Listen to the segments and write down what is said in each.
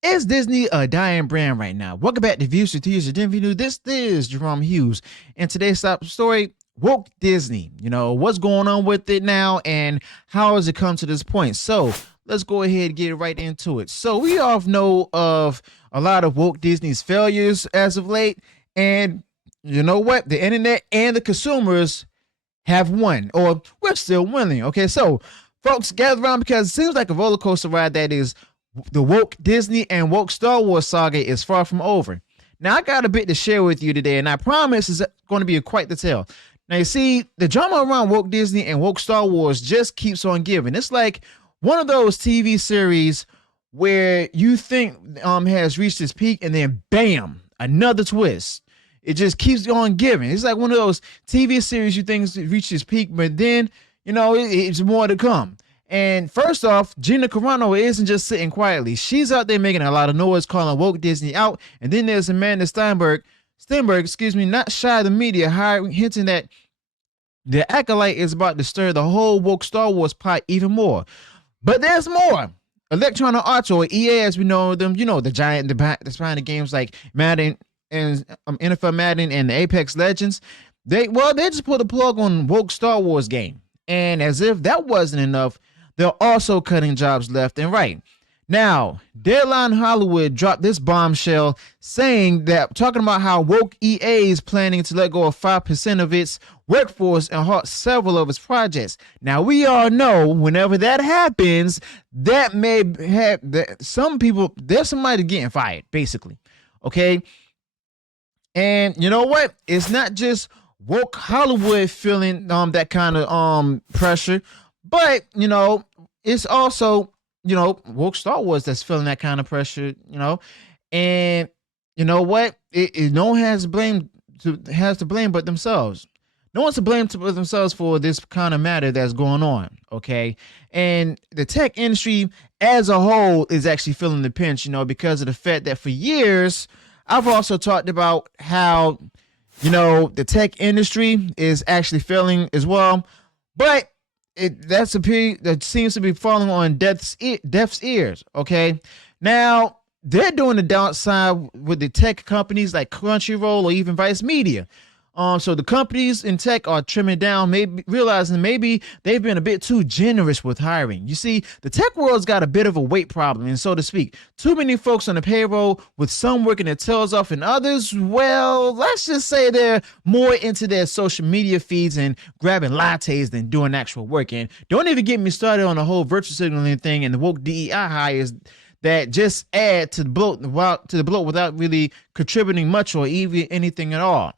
Is Disney a dying brand right now? Welcome back to Views to Tears. If you knew, this is Jerome Hughes. And today's top story, woke Disney. What's going on with it now and how has it come to this point? So let's go ahead and get right into it. So we all know of a lot of woke Disney's failures as of late. And you know what? The internet and the consumers have won, or we're still winning. Okay, so folks, gather around because it seems like a roller coaster ride that is the woke Disney and woke Star Wars saga is far from over. Now, I got a bit to share with you today, and I promise it's going to be quite the tale. Now, you see, the drama around woke Disney and woke Star Wars just keeps on giving. It's like one of those TV series where you think has reached its peak, and then bam, another twist. It just keeps on giving. It's like one of those TV series you think reached its peak, but then, it's more to come. And first off, Gina Carano isn't just sitting quietly. She's out there making a lot of noise, calling woke Disney out. And then there's Amanda Stenberg, not shy of the media, hinting that the acolyte is about to stir the whole woke Star Wars pot even more. But there's more. Electronic Arts, or EA as we know them, the giant that's behind the games like Madden and NFL Madden and the Apex Legends. They just put a plug on woke Star Wars game. And as if that wasn't enough, they're also cutting jobs left and right. Now, Deadline Hollywood dropped this bombshell talking about how woke EA is planning to let go of 5% of its workforce and halt several of its projects. Now, we all know whenever that happens, that may have there's somebody getting fired, basically. Okay. And you know what? It's not just woke Hollywood feeling that kind of pressure, but it's also woke Star Wars that's feeling that kind of pressure, and you know what? No one has to blame but themselves. No one's to blame but themselves for this kind of matter that's going on. Okay, and the tech industry as a whole is actually feeling the pinch, because of the fact that for years I've also talked about how the tech industry is actually failing as well, but that's a period that seems to be falling on deaf's ears. Okay, now they're doing the downside with the tech companies like Crunchyroll or even Vice Media. So the companies in tech are trimming down, maybe realizing maybe they've been a bit too generous with hiring. You see, the tech world's got a bit of a weight problem, and so to speak. Too many folks on the payroll, with some working their tails off and others, well, let's just say they're more into their social media feeds and grabbing lattes than doing actual work. And don't even get me started on the whole virtual signaling thing and the woke DEI hires that just add to the bloat without really contributing much or even anything at all.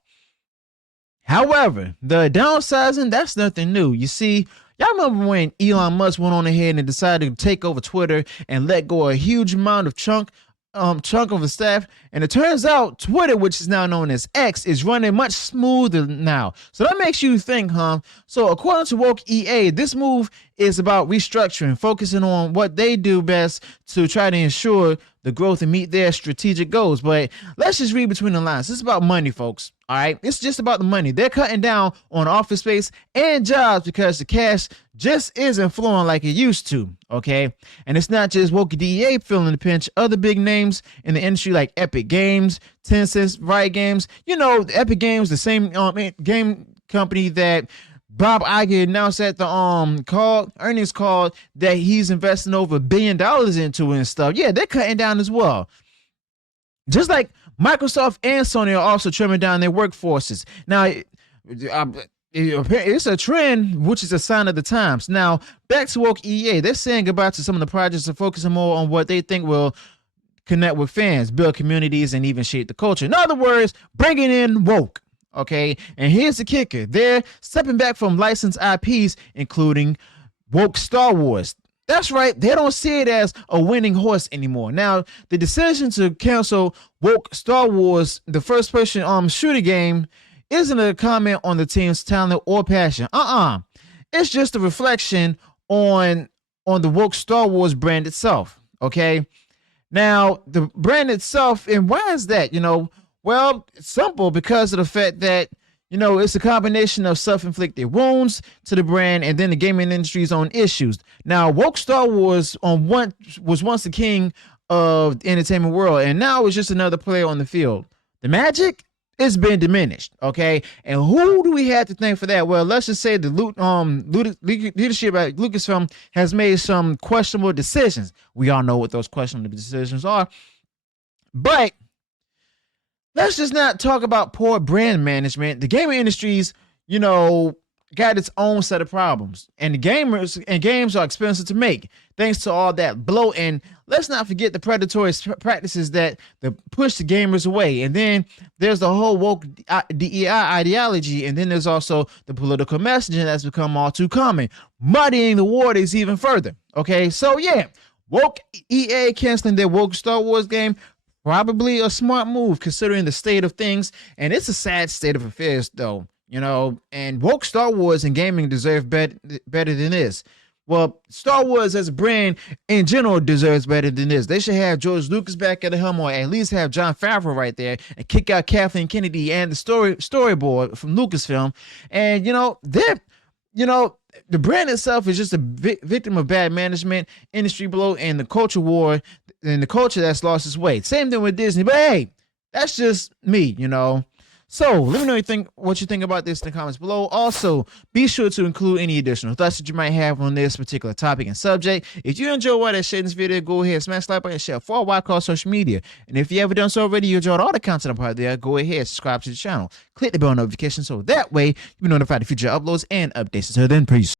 However, the downsizing, that's nothing new. You see, y'all remember when Elon Musk went on ahead and decided to take over Twitter and let go a huge amount of chunk of the staff, and it turns out Twitter, which is now known as X, is running much smoother now. So that makes you think, huh? So according to woke EA, this move is about restructuring, focusing on what they do best to try to ensure the growth and meet their strategic goals. But let's just read between the lines. It's about money, folks. All right, it's just about the money. They're cutting down on office space and jobs because the cash just isn't flowing like it used to. Okay, and it's not just woke DEA feeling the pinch. Other big names in the industry like Epic Games, Tencent, Riot Games. Epic Games, the same game company that Bob Iger announced at the earnings call that he's investing over $1 billion into and stuff. Yeah, they're cutting down as well. Just like Microsoft and Sony are also trimming down their workforces. Now, it's a trend, which is a sign of the times. Now, back to woke EA, they're saying goodbye to some of the projects and focusing more on what they think will connect with fans, build communities, and even shape the culture. In other words, bringing in woke. Okay, and here's the kicker. They're stepping back from licensed IPs, including woke Star Wars. That's right, they don't see it as a winning horse anymore. Now, the decision to cancel woke Star Wars, the first-person shooter game, isn't a comment on the team's talent or passion. It's just a reflection on the woke Star Wars brand itself. Okay, now the brand itself, and why is that? Well, it's simple, because of the fact that it's a combination of self-inflicted wounds to the brand and then the gaming industry's own issues. Now, woke Star Wars was once the king of the entertainment world, and now it's just another player on the field. The magic, it's been diminished, okay? And who do we have to thank for that? Well, let's just say the leadership at Lucasfilm has made some questionable decisions. We all know what those questionable decisions are. But let's just not talk about poor brand management. The gaming industry's, got its own set of problems, and the games are expensive to make thanks to all that bloat. And let's not forget the predatory practices that push the gamers away. And then there's the whole woke DEI ideology, and then there's also the political messaging that's become all too common, muddying the waters even further. Okay, so yeah, woke EA canceling their woke Star Wars game, probably a smart move considering the state of things, and it's a sad state of affairs though. And woke Star Wars and gaming deserve better than this. Well, Star Wars as a brand in general deserves better than this. They should have George Lucas back at the helm, or at least have Jon Favreau right there and kick out Kathleen Kennedy and the storyboard from Lucasfilm. And the brand itself is just a victim of bad management, industry bloat, and the culture war, and the culture that's lost its way. Same thing with Disney, but hey, that's just me. So let me know what you think about this in the comments below. Also, be sure to include any additional thoughts that you might have on this particular topic and subject. If you enjoyed what I shared in this video, go ahead, smash the like button and share far wide across social media. And if you haven't done so already, you enjoyed all the content up there, go ahead, subscribe to the channel. Click the bell notification so that way you'll be notified of future uploads and updates. Until then, peace.